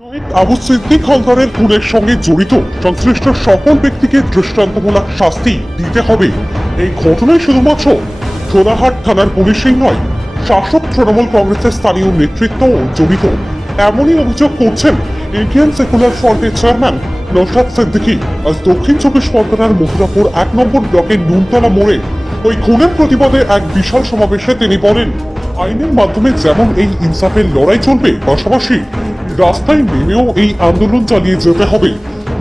শহীদ আবু সিদ্দিক খুনের সঙ্গে জড়িত সংশ্লিষ্ট সকল ব্যক্তিকে দৃষ্টান্তমূলক শাস্তি দিতে হবে। এই ঘটনায় শুধুমাত্র সোনাহাট থানার পুলিশই নয়, শাসক তৃণমূল কংগ্রেসের স্থানীয় জড়িত। এমনই অভিযোগ করছেন ইন্ডিয়ান সেকুলার ফ্রন্টের চেয়ারম্যান সিদ্দিকী। আজ দক্ষিণ চব্বিশ পরগনার মথুরাপুর এক নম্বর ব্লকের নুনতলা মোড়ে ওই খুনের প্রতিবাদে এক বিশাল সমাবেশে তিনি বলেন, আইনের মাধ্যমে যেমন এই ইনসাফের লড়াই চলবে, পাশাপাশি রাস্তায় নেমেও এই আন্দোলন চালিয়ে যেতে হবে।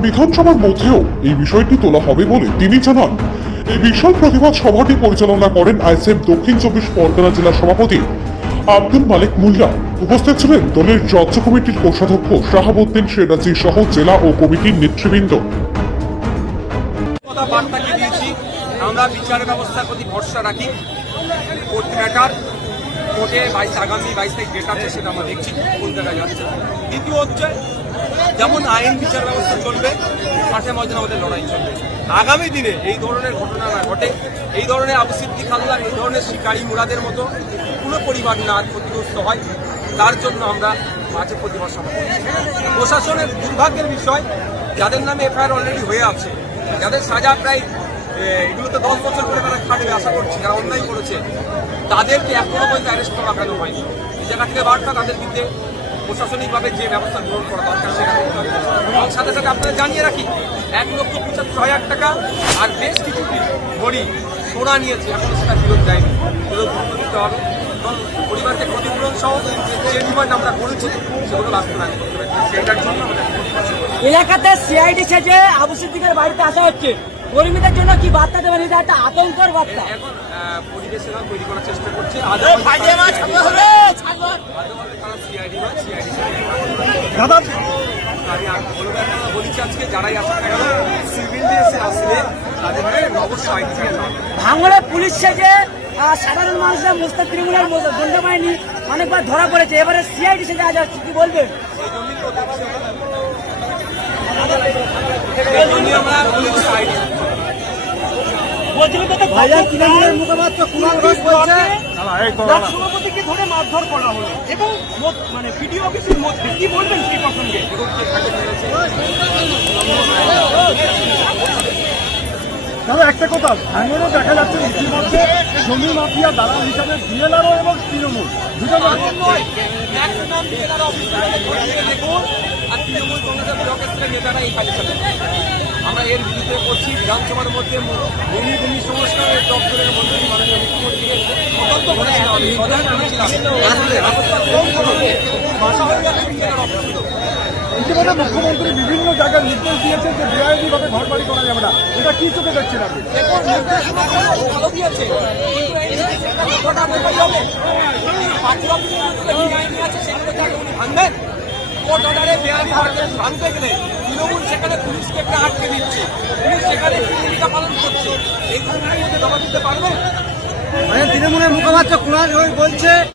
বিধানসভার মধ্যেও এই বিষয়টি তোলা হবে বলে তিনি জানান। এই বিশাল প্রতিবাদ সভাটি পরিচালনা করেন আইসেফ দক্ষিণ চব্বিশ পরগনা জেলা সভাপতি আব্দুল মালিক মুল্লা উপস্থিত ছিলেন দলের রাজ্য কমিটির কোষাধ্যক্ষ শাহাবুদ্দিন শেরাজি সহ জেলা ও কমিটির নেতৃবৃন্দ। আমরা বিচার ব্যবস্থার প্রতি ভরসা রাখি। কোর্ট কোর্টে বাইশ, আগামী বাইশ তারিখ ডেট আছে সেটা আমরা দেখছি কোন জায়গায় যাচ্ছে। দ্বিতীয় হচ্ছে, যেমন আইন বিচার ব্যবস্থা চলবে মাঠে ময়দানে আমাদের লড়াই চলবে। আগামী দিনে এই ধরনের ঘটনা না ঘটে, এই ধরনের আবু সিদ্দিক হালদার, এই ধরনের শিকারী মুরাদের মতো পুরো পরিবার না ক্ষতিগ্রস্ত হয়, তার জন্য আমরা মাঝে প্রতিবাদ সভা প্রশাসনের দুর্ভাগ্যের বিষয়, যাদের নামে এফআইআর অলরেডি হয়ে আছে, যাদের সাজা প্রায় এ, এগুলোতে দশ বছর করে তারা খাটবে আশা করছি যারা অন্যায় করেছে। তাদেরকে এখনও পর্যন্ত অ্যারেস্ট করা কেন হয়নি? এই জায়গা থেকে বার্তা তাদের বিরুদ্ধে প্রশাসনিকভাবে যে ব্যবস্থা গ্রহণ করা দরকার সেটা সাথে সাথে আপনাদের জানিয়ে রাখি এক লক্ষ পঁচাত্তর হাজার টাকা আর বেশ কিছুটি ঘড়ি সোনা নিয়েছে এখনও সেটা ফেরত দেয়নি। ফেরত দিতে হবে। পরিবারকে ক্ষতিপূরণ সহ যে ডিমান্ড আমরা করেছি সেগুলো বাস্তবায়ন করতে হবে। সেটার জন্য এলাকাতে সিআইডি সেজে আবু সিদ্দিকের বাড়িতে আসা হচ্ছে। কর্মীদের জন্য কি বার্তা দেবেন? এটা একটা আতঙ্কের বার্তা। এখন পরিবেশ তৈরি করার চেষ্টা করছে। আজ দাদা? আমি আগে বলব এখন বলেছি আজকে যারাই আসুক না কেন সিভিল ড্রেসে আসলে তাদের অবশ্যই আইন দিয়ে হবে। ভাঙড়ে পুলিশ সেজে সাধারণ মানুষের মুস্তাক তৃণমূলের দণ্ড বাহিনী অনেকবার ধরা পড়েছে। এবারে সিআইডি সেজে আজ আসছে কি বলবেন? সেই জন্যই আমরা। সেই জন্যই আমরা বলেছি আইডি ভাইজান তৃণমূলের মুখপাত্র কুণাল ঘোষ বলছে সভাপতিকে ধরে মারধর করা হলো এবং মানে ভিডিও অফিসের মধ্যে কি বলবেন সেই প্রসঙ্গে? তবে একটা কথা। ভাঙড়ে দেখা যাচ্ছে ইতিমধ্যে জমি মাফিয়া দালাল হিসাবে বিএলআরও এবং তৃণমূল। দুটো দেখুন আর তৃণমূল কংগ্রেসের নেতারা এই। আমরা এর বিরুদ্ধে করছি। বিধানসভার মধ্যে ভূমি ভূমি সংস্কারের দপ্তরের মন্ত্রী মাননীয় মুখ্যমন্ত্রীকে ইতিমধ্যে মুখ্যমন্ত্রী বিভিন্ন জায়গায় নির্দেশ দিয়েছে যে বেআইনি ভাবে ঘর বাড়ি করা যাবে না। এটা কি চোখে দেখছেন আপনি? ভাঙবেন। কোর্ট অর্ডারে বেআইনি ভাঙতে গেলে তৃণমূল সেখানে পুলিশকে একটা আটকে দিচ্ছে। পুলিশ সেখানে ভূমিকা পালন করছে। এই ঘটনার মধ্যে জমা দিতে পারবে তৃণমূলের মুখপাত্র কুণাল ঘোষ বলছে